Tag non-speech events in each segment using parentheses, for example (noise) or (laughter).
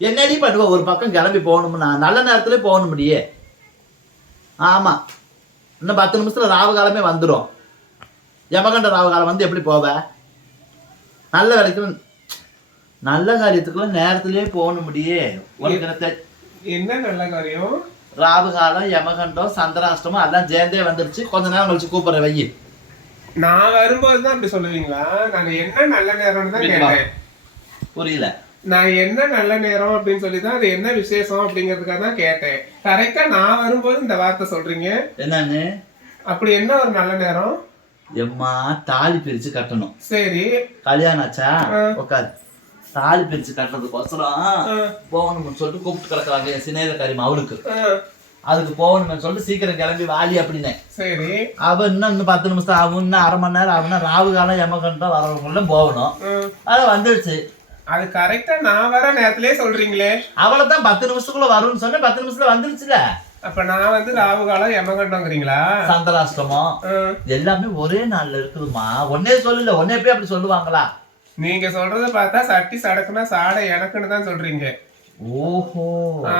என்னடி பண்ணுவ? ஒரு பக்கம் கிளம்பி போகணும்னா நல்ல நேரத்துல போகணும் முடியே ஆமா. இன்னும் பத்து நிமிஷத்துல ராவு காலமே வந்துடும் யமகண்ட ராவு காலம் வந்து எப்படி போவ? நல்ல வேலைக்கு நல்ல காரியத்துக்குள்ள நேரத்திலே போகணும் முடியே என்ன நல்ல காரியம்? ராவு காலம் யமகண்டம் சந்திராஷ்டமம் எல்லாம் சேர்ந்தே வந்துருச்சு. கொஞ்ச நேரம் கழிச்சு கூப்பிடுற வையி. நான் வரும்போது தான் அப்படி சொல்லுவீங்களா? நான் என்ன நல்ல நேரம்னு தான் புரியல. நான் என்ன நல்ல நேரம் அப்படின்னு சொல்லி தான் அது என்ன விசேஷம் அப்படிங்கிறதுக்காக தான் கேட்டேன். கரெக்டா நான் வரும்போது இந்த வார்த்தை சொல்றீங்க. என்னன்னு? அப்படி என்ன ஒரு நல்ல நேரம்? எம்மா தாலி பிரிச்சு கட்டணும். சரி. கல்யாணம் ஆச்சா? ஆ. உட்காரு தாலி பிரிச்சு கட்டுறதுக்கோசரம் போகணும்னு சொல்லிட்டு கூப்பிட்டு கிடக்குறாங்க என் சினேத காரியம் அவளுக்கு அதுக்கு போகணும்னு சொல்லிட்டு சீக்கிரம் கிளம்பி வாலி அப்படின்னேன். சரி. அவ இன்னும் இன்னும் பத்து நிமிஷம் ஆகும் இன்னும் அரை மணி நேரம் ஆகும்னா ராவு காலம் எமகண்டம் வரவங்களும் போகணும். அது வந்துடுச்சு அது கரெக்டா நான் வர நேரத்திலே சொல்றீங்களே. அவளை தான் பத்து நிமிஷத்துக்குள்ள வரும்னு சொன்னேன். பத்து நிமிஷத்துல வந்துருச்சுல. அப்ப நான் வந்து ராவு காலம் யமகண்டங்கிறீங்களா சந்திராஷ்டமம் எல்லாமே ஒரே நாள்ல இருக்குதுமா ஒன்னே சொல்லல. ஒன்னே போய் அப்படி சொல்லுவாங்களா? நீங்க சொல்றத பார்த்தா சட்டி சடக்குனா சாடை எனக்குன்னு தான் சொல்றீங்க. ஓஹோ.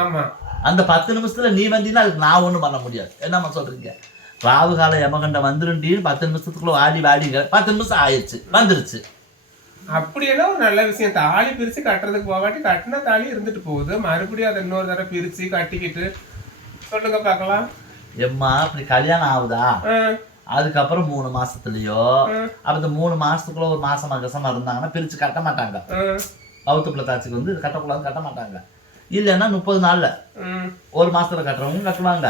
ஆமா. அந்த பத்து நிமிஷத்துல நீ வந்தீங்கன்னா அதுக்கு நான் ஒண்ணும் பண்ண முடியாது. என்னம்மா சொல்றீங்க? ராவு காலம் யமகண்டம் வந்துருண்டின்னு பத்து நிமிஷத்துக்குள்ள வாடி வாடிங்க பத்து நிமிஷம் ஆயிடுச்சு. வந்துருச்சு. அப்படியெல்லாம் ஒரு நல்ல விஷயம்? தாலி பிரிச்சு கட்டுறதுக்கு போகாட்டி கட்டின தாலி இருந்துட்டு போகுது. மறுபடியும் அதை இன்னொரு தடவை பிரிச்சு கட்டிக்கிட்டு சொல்லுங்க பார்க்கலாம். எம்மா அப்படி கல்யாணம் ஆகுதா? அதுக்கப்புறம் மூணு மாசத்துலயோ? அப்ப இந்த மூணு மாசத்துக்குள்ள ஒரு மாசம் அகசமா இருந்தாங்கன்னா பிரிச்சு கட்ட மாட்டாங்க. பௌத்த பிள்ளத்தாச்சுக்கு வந்து இது கட்டக்கூடாது கட்ட மாட்டாங்க. இல்லைன்னா முப்பது நாள்ல. ஒரு மாசத்துல கட்டுறவங்க கட்டுவாங்க.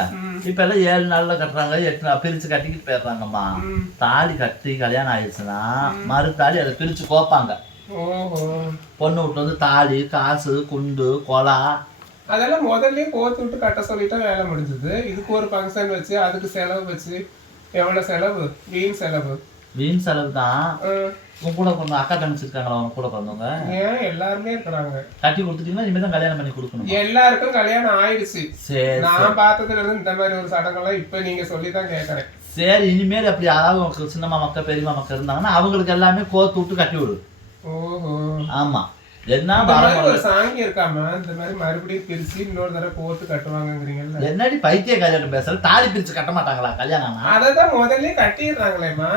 இப்ப எல்லாம் ஏழு நாள்ல கட்டுறாங்க எட்டு நாள் பிரிச்சு கட்டிக்கிட்டு போயிடுறாங்கம்மா. தாலி கட்டி கல்யாணம் ஆயிடுச்சுன்னா மறு தாலி அதை பிரிச்சு கோப்பாங்க. பொண்ணு விட்டு வந்து தாலி காசு குண்டு கொலா. அதெல்லாம் முதல்லயே கோத்து விட்டு கட்ட சொல்லிட்டா வேலை முடிஞ்சது. இதுக்கு ஒரு ஃபங்க்ஷன் வச்சு அதுக்கு செலவு வச்சு எவ்வளவு செலவு? வீண் செலவு. வீண் செலவு தான் உன் கூட கொஞ்சம் அக்கா தனிச்சிருக்காங்களா அவங்க கூட பிறந்தவங்க ஏன் எல்லாருமே இருக்கிறாங்க. கட்டி கொடுத்துட்டீங்கன்னா இனிமேல் தான் கல்யாணம் பண்ணி கொடுக்கணும்? எல்லாருக்கும் கல்யாணம் ஆயிடுச்சு. சரி நான் பார்த்ததுல இருந்து இந்த மாதிரி ஒரு சடங்கெல்லாம் இப்ப நீங்க சொல்லி தான் கேட்கறேன் சரி இனிமேல் அப்படி யாராவது உனக்கு சின்னம்மா மக்கள் பெரியம்மா மக்கள் இருந்தாங்கன்னா அவங்களுக்கு எல்லாமே கோத்து விட்டு கட்டி விடு. ஓஹோ. ஆமா. என்னடி பைத்திய கல்யாணம் பேசுற? தாலி பிரிச்சு கட்ட மாட்டாங்களா கல்யாணம்னா? அததான் முதல்ல கட்டிடுறாங்களேம்மா.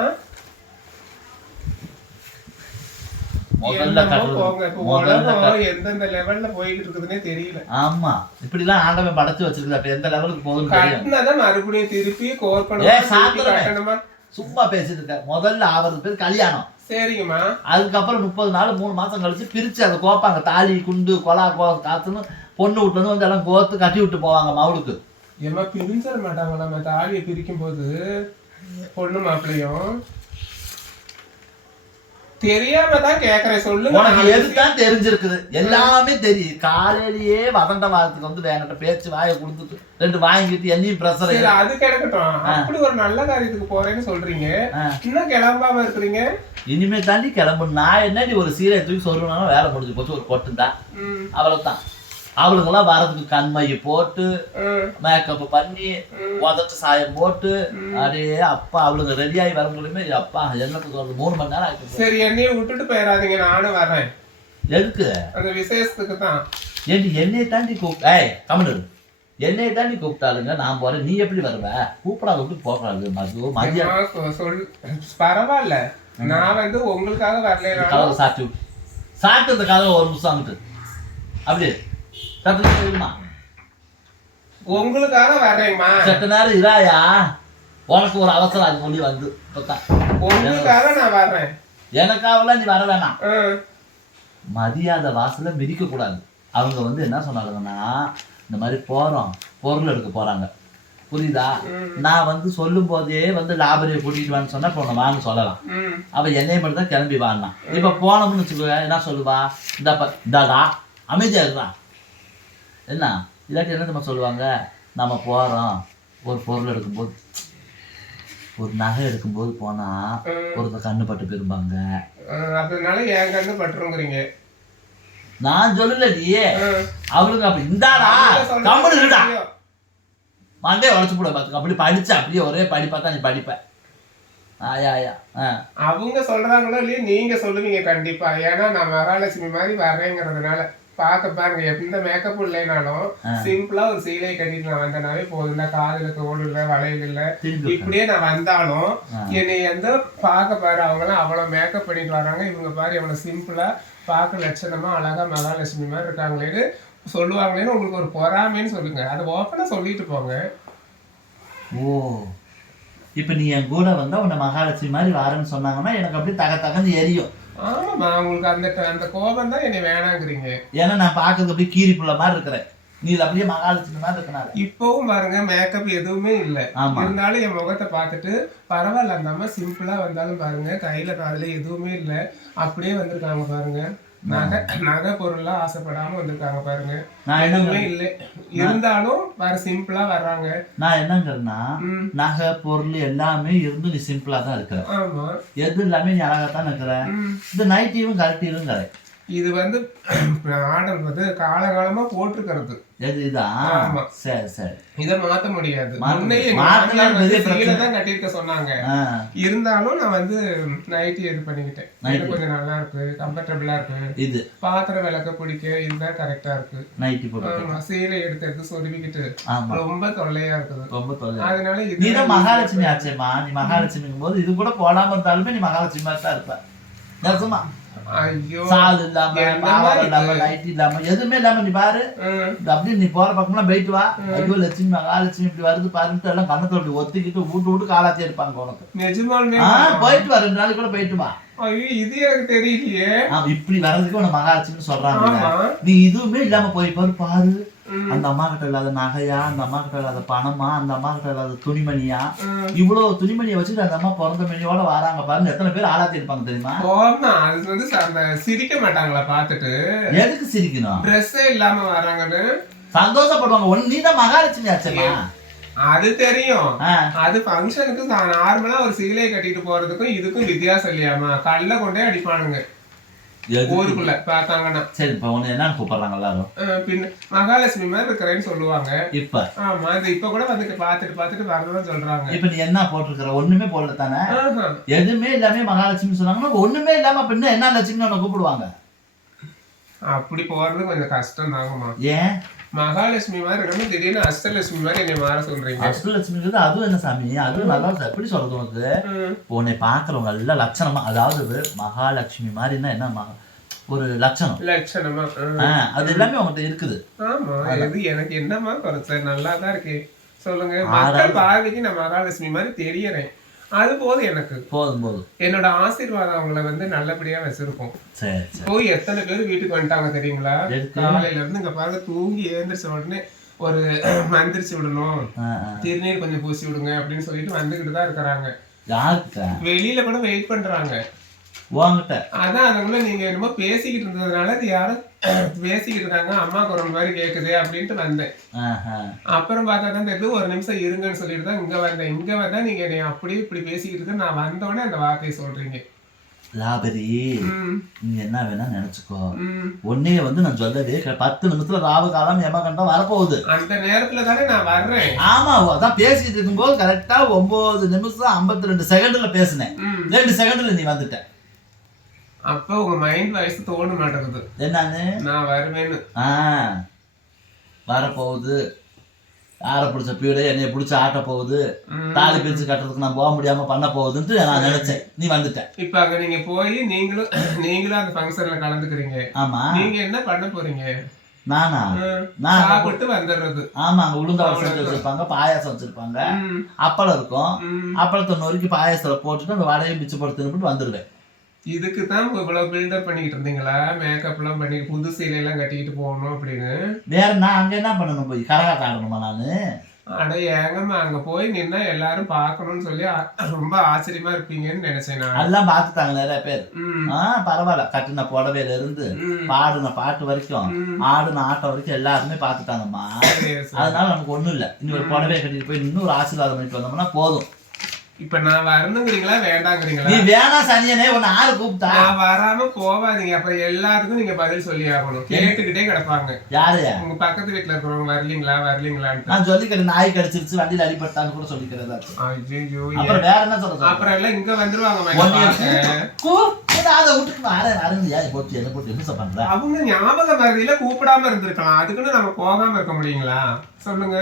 முதல்ல எந்தெந்த லெவல்ல போய்கிட்டு இருக்குதுன்னே தெரியல. ஆமா. இப்படிலாம் ஆண்டவன் படைச்சு வச்சிருக்குது அப்ப எந்த லெவலுக்கு போகுதுன்னு கட்டினதான் மறுபடியும் திருப்பி. கட்டணுமா? சும்மா பேசிட்டு இருக்க. முதல்ல ஆவது பேர் கல்யாணம். சரிங்கம்மா. அதுக்கப்புறம் முப்பது நாள் மூணு மாசம் கழிச்சு பிரிச்சு அதை கோப்பாங்க. தாலி குண்டு கொலா கோ காத்துன்னு பொண்ணு வீட்டுல இருந்து வந்து எல்லாம் கோத்து கட்டி விட்டு போவாங்க மவுளுக்கு ஏமா பிரிஞ்சிட மாட்டாங்களா நம்ம தாலியை பிரிக்கும் போது பொண்ணு மாப்பிள்ளையும் தெரியாம தான் கேக்குறேன். சொல்லுங்க. உனக்கு எதுதான் தெரிஞ்சிருக்குது? எல்லாமே தெரியும் காலையிலேயே வதண்ட வாரத்துக்கு வந்து வேங்கிட்ட பேச்சு வாயை கொடுத்துட்டு ரெண்டு வாங்கிட்டு என்னையும் பிரஷர் அது கிடக்கட்டும் அப்படி ஒரு நல்ல காரியத்துக்கு போறேன்னு சொல்றீங்க. இன்னும் கிளம்பாம இருக்கிறீங்க? இனிமே தாண்டி கிளம்பு. நான் என்னடி ஒரு சீரை தூக்கி சொல்லுனாலும் வேலை முடிஞ்சு போச்சு. ஒரு தான் ம், அவ்வளவுதான். அவளுங்கெல்லாம் வரதுக்கு கண்மை போட்டு மேக்கப் பண்ணி உதட்டு சாயம் போட்டு அடே அப்பா அவளுங்க ரெடி ஆகி வர முடியுமே அப்பா என்னத்துக்கு வருது மூணு மணி நேரம் ஆயிட்டு சரி என்னைய விட்டுட்டு போயிடாதீங்க நானும் வரேன். எதுக்கு? அந்த விசேஷத்துக்கு தான். ஏண்டி என்னைய தாண்டி கூப்பிட்டு ஏய் கமனு என்னைய தாண்டி கூப்பிட்டாளுங்க நான் போறேன். நீ எப்படி வருவ? கூப்பிடாத விட்டு போகக்கூடாது மது மதியம். சொல் பரவாயில்ல. நான் வந்து உங்களுக்காக வரல கதவை சாத்தி விட்டு. சாப்பிட்டு இந்த கதவை ஒரு நிமிஷம் அங்கிட்டு. சத்து போயிடுமா உங்களுக்காக வர்றேம்மா. சட்ட நேரம் இராயா உனக்கு ஒரு அவசரம் அது சொல்லி வந்து. உங்களுக்காக நான் வர்றேன். எனக்காகலாம் நீ வர வேணாம். மரியாதை வாசல மிதிக்க கூடாது அவங்க வந்து என்ன சொன்னாங்கன்னா இந்த மாதிரி போறோம். பொருள் எடுக்க போறாங்க. புரியுதா? நான் வந்து சொல்லும் போதே வந்து லாபரியை கூட்டிட்டு வான்னு சொன்னா இப்போ வாங்க சொல்லலாம். அவ என்னைய மட்டும் தான் கிளம்பி வான்னா. இப்ப போனோம்னு வச்சுக்கோ என்ன சொல்லுவா? இந்த இந்தாடா அமைதியா இருக்கா என்ன? இல்லாட்டி என்ன தெரியுமா சொல்லுவாங்க? நம்ம போறோம். ஒரு பொருள் எடுக்கும்போது ஒரு நகை எடுக்கும்போது போனா ஒருத்தர் கண்ணு பட்டு போயிருப்பாங்க. அதனால என் கண்ணு பட்டுருங்கிறீங்க. நான் சொல்லல நீயே ம். அவளுக்கு அப்படி. இந்தாடா கம்முனு இருடா. மண்டே உடச்சு போட பார்த்துக்க அப்படி படிச்சு அப்படியே ஒரே படிப்பா தான் நீ படிப்ப. ஆயா ஆயா அவங்க சொல்றாங்களோ இல்லையோ நீங்க சொல்லுவீங்க கண்டிப்பா. ஏன்னா நான் மகாலட்சுமி மாதிரி வர்றேங்கிறதுனால பார்க்க பாருங்க எந்த மேக்கப் இல்லைனாலும் சிம்பிளா ஒரு சீலை கட்டிட்டு நான் வந்தனாவே போதும். இந்த காதுல தோடு இல்ல வளையல் இல்ல. இப்படியே நான் வந்தாலும் என்னை வந்து பார்க்க பாரு அவங்களாம் அவ்வளவு மேக்கப் பண்ணிட்டு வராங்க. இவங்க பாரு எவ்வளவு சிம்பிளா பார்க்க லட்சணமா அழகா மகாலட்சுமி மாதிரி இருக்காங்களேன்னு சொல்லுவாங்களேன்னு உங்களுக்கு ஒரு பொறாமைன்னு சொல்லுங்க. அதை ஓப்பனா சொல்லிட்டு போங்க. ஓ. இப்போ நீ என் கூட வந்தா உன்னை மகாலட்சுமி மாதிரி வாரேன்னு சொன்னாங்கன்னா எனக்கு அப்படியே தக தகந்து எரியும். ஆமாம்மா உங்களுக்கு அந்த அந்த கோபம் தான் என்னை வேணாங்கிறீங்க. ஏன்னா நான் பார்க்கறது அப்படியே கீரி புள்ள மாதிரி இருக்கிறேன். நீ அப்படியே மகாலட்சுமி மாதிரி இருக்கனால. இப்பவும் பாருங்க மேக்கப் எதுவுமே இல்ல. இருந்தாலும் என் முகத்தை பார்த்துட்டு பரவாயில்ல அந்த அம்மா சிம்பிளா வந்தாலும் பாருங்க கையில காதுல எதுவுமே இல்ல. அப்படியே வந்திருக்காங்க பாருங்க. நகை நகை பொருள்லாம் ஆசைப்படாம வந்திருக்காங்க பாருங்க. நான் என்ன எதுவுமே இல்ல. இருந்தாலும் வேற சிம்பிளா வர்றாங்க. நான் என்னங்கிறேன்னா ம். நகை பொருள் எல்லாமே இருந்து நீ சிம்பிளா தான் இருக்கிற. எது எல்லாமே நீ அழகா தான் இருக்கிற. இந்த நைட்டியும் கரெக்டியும் கரை இது வந்து (clears throat) ஆடல் வந்து காலகாலமா போட்டிருக்கிறது. ஆமா. சரி சரி. இதை மாத்த முடியாது. தான் கட்டியிருக்க சொன்னாங்க. இருந்தாலும் நான் வந்து நைட்டி இது பண்ணிக்கிட்டேன். கொஞ்சம் நல்லா இருக்கு கம்ஃபர்டபுளா இருக்கு. இது. பாத்திரம் விளக்க பிடிக்க இதுதான் கரெக்டா இருக்கு. நைட்டி போட்டு சீலை எடுத்து எடுத்து சொருவிக்கிட்டு. ரொம்ப தொல்லையா இருக்குது. ரொம்ப தொல்லை அதனால இது மகாலட்சுமி ஆச்சேம்மா. நீ மகாலட்சுமிங்கும் போது இது கூட போடாம இருந்தாலுமே நீ மகாலட்சுமி தான் இருப்ப. நிஜமா. சால் இல்லாம மாதிரி இல்லாம நைட்டி இல்லாம எதுவுமே இல்லாம நீ பாரு. அப்படியே நீ போற பக்கம்லாம் போயிட்டு வா. ஐயோ லட்சுமி மகாலட்சுமி இப்படி வருது பாருன்ட்டு எல்லாம் கண்ணத்தை அப்படி ஒத்திக்கிட்டு வீட்டு வீட்டு காலாத்தி எடுப்பாங்க உனக்கு. போயிட்டு வா ரெண்டு நாளைக்கு கூட போயிட்டு வா. இது எனக்கு தெரியலையே. இப்படி வர்றதுக்கு உன மகாலட்சுமின்னு சொல்றாங்க. நீ இதுவுமே இல்லாம போய் பாரு பாரு. அந்த அம்மா கிட்ட இல்லாத நகையா? அந்த அம்மா கிட்ட இல்லாத பணமா? அந்த அம்மா கிட்ட இல்லாத துணிமணியா. இவ்வளவு துணிமணியை வச்சுட்டு அந்த அம்மா பிறந்த மணியோட வராங்க பாருங்க. எத்தனை பேர் ஆளாத்தி இருப்பாங்க தெரியுமா? போமா அது வந்து சிரிக்க மாட்டாங்களா பார்த்துட்டு? எதுக்கு சிரிக்கணும்? ட்ரெஸ்ஸே இல்லாம வராங்கன்னு. சந்தோஷப்படுவாங்க. ஒண்ணு நீ தான் மகாலட்சுமி ஆச்சம்மா. அது தெரியும். அது ஃபங்க்ஷனுக்கு நார்மலா ஒரு சீலையை கட்டிட்டு போறதுக்கும் இதுக்கும் வித்தியாசம் இல்லையாமா கல்ல கொண்டே அடிப்பானுங்க? ஊருக்குள்ள பார்த்தாங்கன்னா சரி இப்ப உன்னை என்னன்னு கூப்பிடுறாங்க எல்லாரும்? பின்ன மகாலட்சுமி மாதிரி இருக்கிறேன்னு சொல்லுவாங்க. இப்ப? ஆமா அது இப்ப கூட வந்து பார்த்துட்டு பார்த்துட்டு வரதான் சொல்றாங்க. இப்ப நீ என்ன போட்டிருக்கிற? ஒண்ணுமே போடல தானே. எதுவுமே இல்லாம மகாலட்சுமி சொன்னாங்கன்னா ஒண்ணுமே இல்லாம இன்னும் என்ன லட்சுமி உன்னை கூப்பிடுவாங்க? அப்படி போறது கொஞ்சம் கஷ்டம் தாங்கம்மா. ஏன்? மகாலட்சுமி மாதிரி இருக்கணும் திடீர்னு அஷ்டலட்சுமி மாதிரி என்னை மாற சொல்றீங்க. அஷ்டலட்சுமிங்கிறது அதுவும் என்ன சாமி? அதுவும் நல்லா. எப்படி சொல்றது உனக்கு. உன்னை பாக்குறவங்க எல்லாம் லட்சணமா அதாவது மகாலட்சுமி மாதிரின்னா என்ன ஒரு லட்சணம். லட்சணமா? அது எல்லாமே உங்ககிட்ட இருக்குது. ஆமா இது எனக்கு என்னமா குறைச்ச நல்லா தான் இருக்கு. சொல்லுங்க. மக்கள் பார்வைக்கு நான் மகாலட்சுமி மாதிரி தெரியறேன். அது போதும் எனக்கு. போதும் போதும். என்னோட ஆசீர்வாதம் அவங்கள வந்து நல்லபடியா வச்சிருக்கோம். சரி சரி. போய் எத்தனை பேர் வீட்டுக்கு வந்துட்டாங்க தெரியுங்களா? காலையில இருந்து இங்க பாருங்க தூங்கி எழுந்திரிச்ச உடனே ஒரு (clears throat) மந்திரிச்சு விடணும். திருநீர் கொஞ்சம் பூசி விடுங்க அப்படின்னு சொல்லிட்டு வந்துகிட்டு தான் இருக்கிறாங்க வெளியில கூட வெயிட் பண்றாங்க. உன்கிட்ட அதான் அதுக்குள்ள நீங்க என்னமோ பேசிக்கிட்டு இருந்ததுனால இது யாரும் பேசிக்கிட்டு இருக்காங்க அம்மா குரல் மாதிரி கேக்குது அப்படின்ட்டு வந்தேன். அப்புறம் பார்த்தா தான் தெரியுது ஒரு நிமிஷம் இருங்கன்னு சொல்லிட்டு தான் இங்க வந்தேன். இங்க வந்தா நீங்க என்னை அப்படியே இப்படி பேசிக்கிட்டு இருக்க நான் வந்தோடனே அந்த வார்த்தையை சொல்றீங்க. லாபரி ம். நீ என்ன வேணா நினைச்சுக்கோ. உன்னைய வந்து நான் சொல்லவே. பத்து நிமிஷத்துல ராவு காலம் ஏமாகண்டம் வரப்போகுது. அந்த நேரத்துல தானே நான் வர்றேன். ஆமா அதான் பேசிட்டு இருக்கும்போது கரெக்டா ஒன்பது நிமிஷம் ஐம்பத்தி ரெண்டு செகண்ட்ல பேசினேன். ரெண்டு செகண்ட்ல நீ வந்துட்ட. அப்ப உங்க மைண்ட் வாய்ஸ் தோண மாட்டேங்குது என்னன்னு? நான் வருவேன்னு. ஆ. வரப்போகுது. யாரை பிடிச்ச பீடு என்னைய பிடிச்ச ஆட்ட போகுது. தாலி பிரிச்சு கட்டுறதுக்கு நான் போக முடியாம பண்ண போகுதுன்ட்டு நான் நினைச்சேன். நீ வந்துட்ட. இப்ப அங்க நீங்க போய் நீங்களும் நீங்களும் அந்த ஃபங்க்ஷன்ல கலந்துக்கிறீங்க. ஆமா. நீங்க என்ன பண்ண போறீங்க? நானா? நான் சாப்பிட்டு வந்துடுறது ஆமா அங்க உளுந்தவரை செஞ்சு வச்சிருப்பாங்க பாயாசம் வச்சிருப்பாங்க. அப்பளம் இருக்கும். அப்பளத்தை நொறுக்கி பாயாசத்துல போட்டுட்டு அந்த வடையை தின்னுட்டு வந்துடுவேன் இதுக்கு தான் இவ்வளவு பில்டப் பண்ணிக்கிட்டு இருந்தீங்களா? மேக்கப் எல்லாம் பண்ணி புது சீலை எல்லாம் கட்டிக்கிட்டு போகணும் அப்படின்னு. வேற நான் அங்க என்ன பண்ணணும் போய்? கரகாட்டம் ஆடணுமா நானு? அட ஏங்கம்மா அங்க போய் நின்னா எல்லாரும் பார்க்கணும்னு சொல்லி ரொம்ப ஆச்சரியமா இருப்பீங்கன்னு நினைச்சேன் நான். எல்லாம் பார்த்துட்டாங்க நிறைய பேர். பரவாயில்ல. கட்டின புடவையில இருந்து பாடின பாட்டு வரைக்கும். ஆடுன ஆட்டம் வரைக்கும் எல்லாருமே பார்த்துட்டாங்கம்மா. அதனால நமக்கு ஒண்ணும் இல்ல. இன்னொரு புடவையை கட்டிட்டு போய் இன்னும் ஒரு ஆசீர்வாதம் பண்ணிட்டு வந்தோம்னா போதும். இப்ப நான் வரணுங்கிறீங்களா வேண்டாங்கிறீங்களா? நீ வேணா சனியனே உன்னை ஆறு கூப்பிட்டா. நான் வராம போவாதீங்க. அப்புறம் எல்லாத்துக்கும் நீங்க பதில் சொல்லி ஆகணும். கேட்டுக்கிட்டே கிடப்பாங்க. யாரு? உங்க பக்கத்து வீட்டுல இருக்கிறவங்க வரலீங்களா வரலீங்களான்ட்டு. நான் சொல்லிக்கிறேன் நாய் கடிச்சிருச்சு வண்டியில் அடிபட்டான்னு கூட சொல்லிக்கிறதா ஐயோ அப்புறம் வேற என்ன சொல்ற சொல்ற? அப்புறம் எல்லாம் இங்க வந்துருவாங்க அவங்க ஞாபக மருதியில கூப்பிடாம இருந்திருக்கலாம். அதுக்குன்னு நம்ம போகாம இருக்க முடியுங்களா? சொல்லுங்க.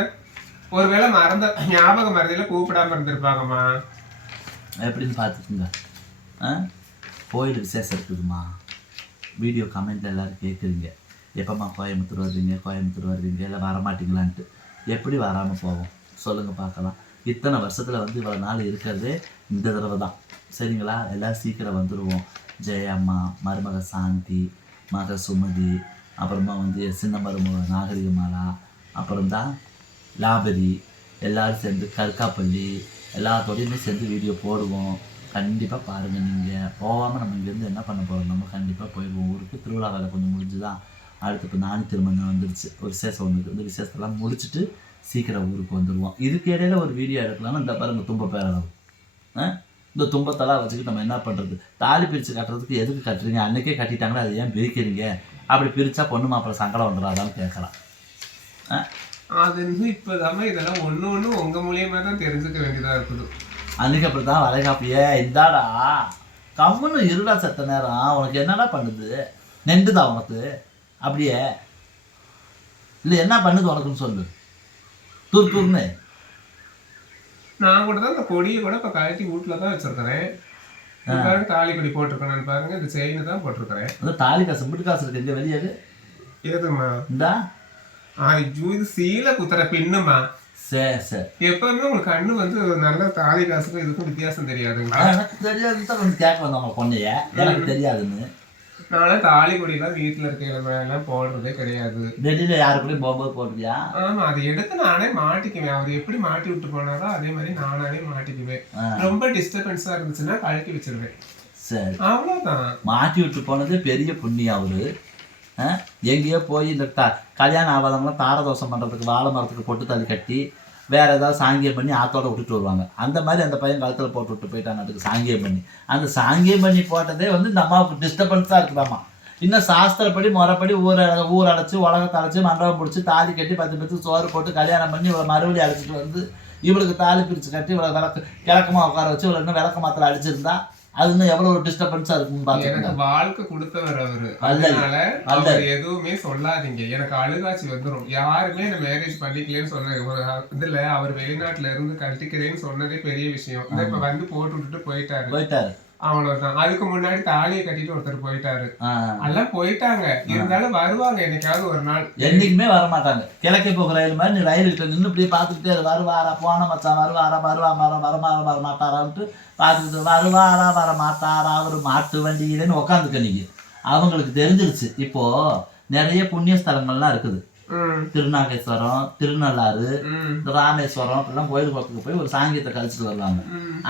ஒருவேளை மறந்த ஞாபக மறதியில் கூப்பிடாம இருந்திருப்பாங்கம்மா. எப்படின்னு பார்த்துக்குங்க. ஆ? கோயில் விசேஷம் இருக்குதுமா வீடியோ கமெண்ட்ல எல்லாரும் கேட்குறீங்க. எப்பம்மா கோயம்புத்தூர் வருவீங்க கோயம்புத்தூர் வருவீங்க இல்லை வரமாட்டீங்களான்ட்டு. எப்படி வராமல் போவோம்? சொல்லுங்கள் பார்க்கலாம். இத்தனை வருஷத்தில் வந்து இவ்வளோ நாள் இருக்கிறதே இந்த தடவை தான். சரிங்களா? எல்லாம் சீக்கிரம் வந்துடுவோம் ஜெயம்மா மருமக சாந்தி மக சுமதி அப்புறமா வந்து சின்ன மருமக நாகரிகமாலா அப்புறம் தான் லாபரி எல்லோரும் சேர்ந்து கற்காப்பள்ளி எல்லாத்தோடையுமே சேர்ந்து வீடியோ போடுவோம். கண்டிப்பாக பாருங்கள் நீங்கள் போகாமல் நம்ம இங்கேருந்து என்ன பண்ண போகிறோம் நம்ம கண்டிப்பாக போயிடுவோம். ஊருக்கு திருவிழா வேலை கொஞ்சம் முடிஞ்சுதான். அடுத்து இப்போ நானி திருமணம் வந்துருச்சு. ஒரு விசேஷம் ஒன்று இருக்குது இந்த விசேஷத்தெல்லாம் முடிச்சுட்டு சீக்கிரம் ஊருக்கு வந்துடுவோம் இதுக்கு இடையில ஒரு வீடியோ எடுக்கலாம்னு இந்த பாருங்க தும்ப பேரளவு. ஆ? இந்த தும்பத்தெல்லாம் வச்சுக்கிட்டு நம்ம என்ன பண்ணுறது தாலி பிரித்து கட்டுறதுக்கு எதுக்கு கட்டுறீங்க? அன்றைக்கே கட்டிட்டாங்களே? அதை ஏன் பிரிக்கிறீங்க? அப்படி பிரித்தா பொண்ணு மாப்பிள்ளை சங்கடம் வந்துடாதான்னு கேட்கலாம். ஆ? அது இப்பதாம இதெல்லாம் ஒண்ணு ஒண்ணு உங்க மூலியமா தான் தெரிஞ்சுக்க வேண்டியதா இருக்குது. அப்படி தான் வளைகாப்பியே இந்தாடா கம்முன்னு இருடா செத்த நேரம் உனக்கு என்னடா பண்ணுது? நெண்டுதா உனக்கு? அப்படியே. இல்லை என்ன பண்ணுது உனக்குன்னு சொல்லு. துர் துர்னு. நான் கூட தான் இந்த கொடியை கூட இப்ப கழட்டி வீட்டுல தான் வச்சிருக்கிறேன். பாருங்க தாலி கொடி போட்டிருக்கேன் பாருங்க. இந்த செயின் தான் போட்டிருக்கிறேன். தாலி காசு முட்டு காசு இருக்கு. எங்க வெளியே ஏதும்மா இந்தா. ஐயோ இது சீல குத்துற பின்னுமா சரி சரி எப்பவுமே உங்களுக்கு கண்ணு வந்து நல்ல தாலி காசுக்கும் இதுக்கும் வித்தியாசம் தெரியாதுங்களா எனக்கு தெரியாது தான் வந்து கேட்க வந்தவங்க பொண்ணைய எனக்கு தெரியாதுன்னு நான்லாம் தாலி கொடியெல்லாம் வீட்டுல இருக்க எல்லாம் போடுறதே கிடையாது வெளியில யாரு கூடயும் போகும்போது போட்டுக்கியா ஆமா அதை எடுத்து நானே மாட்டிக்குவேன் அவர் எப்படி மாட்டி விட்டு போனாரோ அதே மாதிரி நானாவே மாட்டிக்குவேன். ரொம்ப டிஸ்டர்பன்ஸா இருந்துச்சுன்னா கழட்டி வச்சிருவேன் சரி அவ்வளவுதான் மாட்டி விட்டு போனது பெரிய புண்ணியம் அவரு? எங்கேயோ போய் இந்த த கல்யாணம் ஆகாதவங்களாம் தாரதோஷம் பண்ணுறதுக்கு வாழை மரத்துக்கு பொட்டு தள்ளி கட்டி வேறு ஏதாவது சாங்கியம் பண்ணி ஆத்தோட விட்டுட்டு வருவாங்க. அந்த மாதிரி அந்த பையன் கழுத்தில் போட்டு விட்டு போயிட்டாங்க அதுக்கு சாங்கியம் பண்ணி. அந்த சாங்கியம் பண்ணி போட்டதே வந்து இந்த அம்மாவுக்கு டிஸ்டர்பன்ஸாக இருக்குதாம்மா. இன்னும் சாஸ்திரப்படி முறைப்படி ஊரை ஊர் அடைச்சி உலகத்தை அடைச்சி மண்டபம் பிடிச்சி தாலி கட்டி பத்து பேத்துக்கு சோறு போட்டு கல்யாணம் பண்ணி இவளை மறுபடியும் அழைச்சிட்டு வந்து இவளுக்கு தாலி பிரித்து கட்டி இவளை விளக்கு கிழக்கமாக உட்கார வச்சு இவளை இன்னும் விளக்க மாத்திரம் அடிச்சிருந்தா அது இன்னும் எவ்வளோ ஒரு டிஸ்டர்பன்ஸாக இருக்குன்னு எனக்கு வாழ்க்கை கொடுத்தவர் அவரு. அதனால. அவர் எதுவுமே சொல்லாதீங்க. எனக்கு அழுகாட்சி வந்துரும். யாருமே என்ன மேரேஜ் பண்ணிக்கலன்னு சொன்ன இதுல அவர் வெளிநாட்டுல இருந்து கட்டிக்கிறேன்னு சொன்னதே பெரிய விஷயம். இந்த இப்ப வந்து போட்டு விட்டுட்டு போயிட்டாரு. போயிட்டாரு. அவ்வளவுதான். அதுக்கு முன்னாடி தாலியை கட்டிட்டு ஒருத்தர் போயிட்டாரு. எல்லாம் போயிட்டாங்க. இருந்தாலும் வருவாங்க என்னைக்காவது ஒரு நாள். என்னைக்குமே வர மாட்டாங்க கிழக்கே போகிற ரயில் மாதிரி நீ ரயில் கிட்ட நின்று இப்படியே பார்த்துக்கிட்டே. வருவாரா? போன மச்சான் வருவாரா? வருவா வர வரமா வர மாட்டாரான்ட்டு பார்த்துக்கிட்டு வருவாரா? வர மாட்டாரா? அவர் மாட்டு வண்டியிலன்னு உட்காந்துக்க நீங்க. அவங்களுக்கு தெரிஞ்சிருச்சு. இப்போ நிறைய புண்ணிய ஸ்தலங்கள்லாம் இருக்குது. திருநாகேஸ்வரம் திருநள்ளாறு இந்த ராமேஸ்வரம் அப்படிலாம் கோயில் குளத்துக்கு போய் ஒரு சாங்கியத்தை கழிச்சிட்டு வருவாங்க.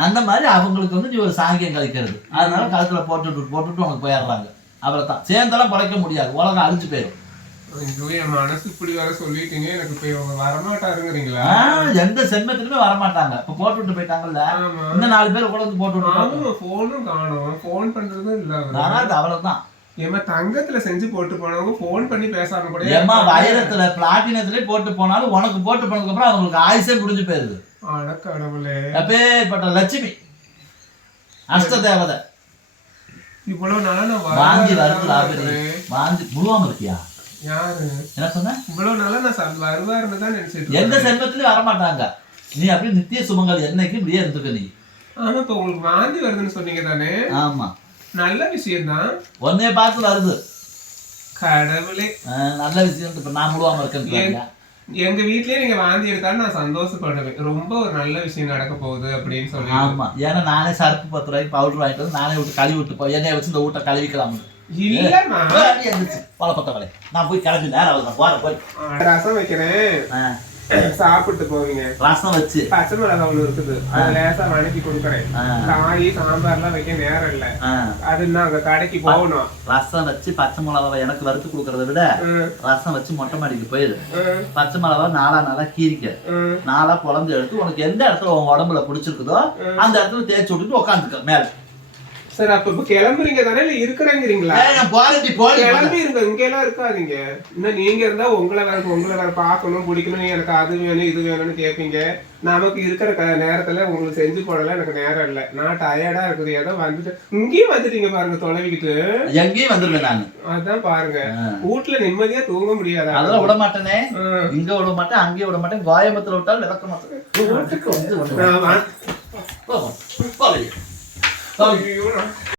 அந்த மாதிரி அவங்களுக்கு வந்து ஒரு சாங்கியம் கழிக்கிறது. அதனால கழுத்துல போட்டுட்டு போட்டுட்டு அவங்க போயிடுறாங்க. அவ்வளோ தான் சேர்ந்தெல்லாம் பிழைக்க முடியாது. உலகம் அழிஞ்சு போயிடும். மனசு இப்படி வர சொல்லிட்டீங்க. எனக்கு இவங்க வரமாட்டாருங்கிறீங்களா? எந்த சென்மத்திலுமே வரமாட்டாங்க. இப்ப போட்டு விட்டு போயிட்டாங்கல்ல. இன்னும் நாலு பேர் கூட வந்து போட்டு விட்டு போனும் காணோம். போன் பண்றதும் இல்ல அவரு அதாவது அவ்வளவுதான். ஏமா தங்கத்துல செஞ்சு போட்டு போனவங்க போன் பண்ணி பேசாம கூட ஏமா வைரத்துல பிளாட்டினத்திலே போட்டு போனாலும் உனக்கு போட்டு போனதுக்கு அப்புறம் அவங்களுக்கு ஆயுசே முடிஞ்சு போயிருது. அட கடவுளே. அப்பேற்பட்ட லட்சுமி. அஷ்ட தேவதை. இவ்வளவு நாளா நான் வாந்தி வருது லாபரி. வாந்தி முழுவாம இருக்கியா? யாரு? என்ன சொன்ன? இவ்வளவு நாளா நான் வருவாருன்னு தான் நினைச்சிட்டு எந்த. செல்வத்திலயும் வரமாட்டாங்க. நீ அப்படியே நித்திய சுமங்கல் என்னைக்கு இப்படியே இருந்துக்க நீ. ஆனா இப்ப உங்களுக்கு வாந்தி வருதுன்னு சொன்னீங்க தானே? ஆமா. நல்ல விஷயம்தான் உன்னைய பார்த்து வருது. கடவுளே. நல்ல விஷயம். இப்ப நான் முழுவாம இருக்கேன் எங்க வீட்லயே நீங்க வாந்தி எடுத்தாலும் நான் சந்தோஷப்படுவேன். ரொம்ப ஒரு நல்ல விஷயம் நடக்க போகுது அப்படின்னு சொல்லி ஆமா. ஏன்னா நானே சர்ப்பு பத்து ரூபாய்க்கு பவுடர் வாங்கிட்டு வந்து நானே விட்டு கழுவி விட்டு போய் எண்ணெயை வச்சு இந்த வீட்டை கழுவிக்கலாம் இல்லம்மா. பல வேலை. நான் போய் கிளம்பி நேரம் போறேன் போய். ரசம் வைக்கிறேன். ஆ, சாப்பிட்டு போவீங்க. ரசம் வச்சு. பச்சை மிளகா ஒண்ணு இருக்குது. அது லேசா வணக்கி கொடுக்குறேன். காய் சாம்பார்லாம் வைக்க நேரம் இல்ல. அதுன்னா அங்க கடைக்கு போகணும். ரசம் வச்சு பச்சை மிளகாவை எனக்கு வறுத்து கொடுக்கறத விட ரசம் வச்சு மொட்டை மாடிக்கு போயிடு ம், பச்சை மிளகா நாலா நாளா கீரிக்க. நாளா குழம்பு எடுத்து உனக்கு எந்த இடத்துல உன் உடம்புல பிடிச்சிருக்குதோ அந்த இடத்துல தேய்ச்சி விட்டுட்டு உட்காந்துக்க மேல. சரி அப்ப இப்ப கிளம்புறீங்க தானே இல்ல இருக்கிறேங்கிறீங்களா போறேன் கிளம்பி இருங்க இங்க எல்லாம் இருக்காதீங்க இன்னும் நீங்க இருந்தா உங்களை வேற உங்களை வேற பார்க்கணும் பிடிக்கணும் எனக்கு அது வேணும் இது வேணும்னு கேட்பீங்க நமக்கு இருக்கிற நேரத்துல உங்களுக்கு செஞ்சு போடல எனக்கு நேரம் இல்ல நான் டயர்டா இருக்குது ஏதோ வந்துட்டு இங்கேயும் வந்துட்டீங்க பாருங்க தொலைவிக்கிட்டு எங்கேயும் வந்துருவேன் நான் அதான் பாருங்க வீட்டுல நிம்மதியா தூங்க முடியாதா அதெல்லாம் விட மாட்டேனே. இங்க விட மாட்டேன் அங்கேயும் விட மாட்டேன் கோயம்புத்தூர் விட்டாலும் விளக்க மாட்டேன் வீட்டுக்கு வந்து ஒண்ணு. நான் வா- போவோம்.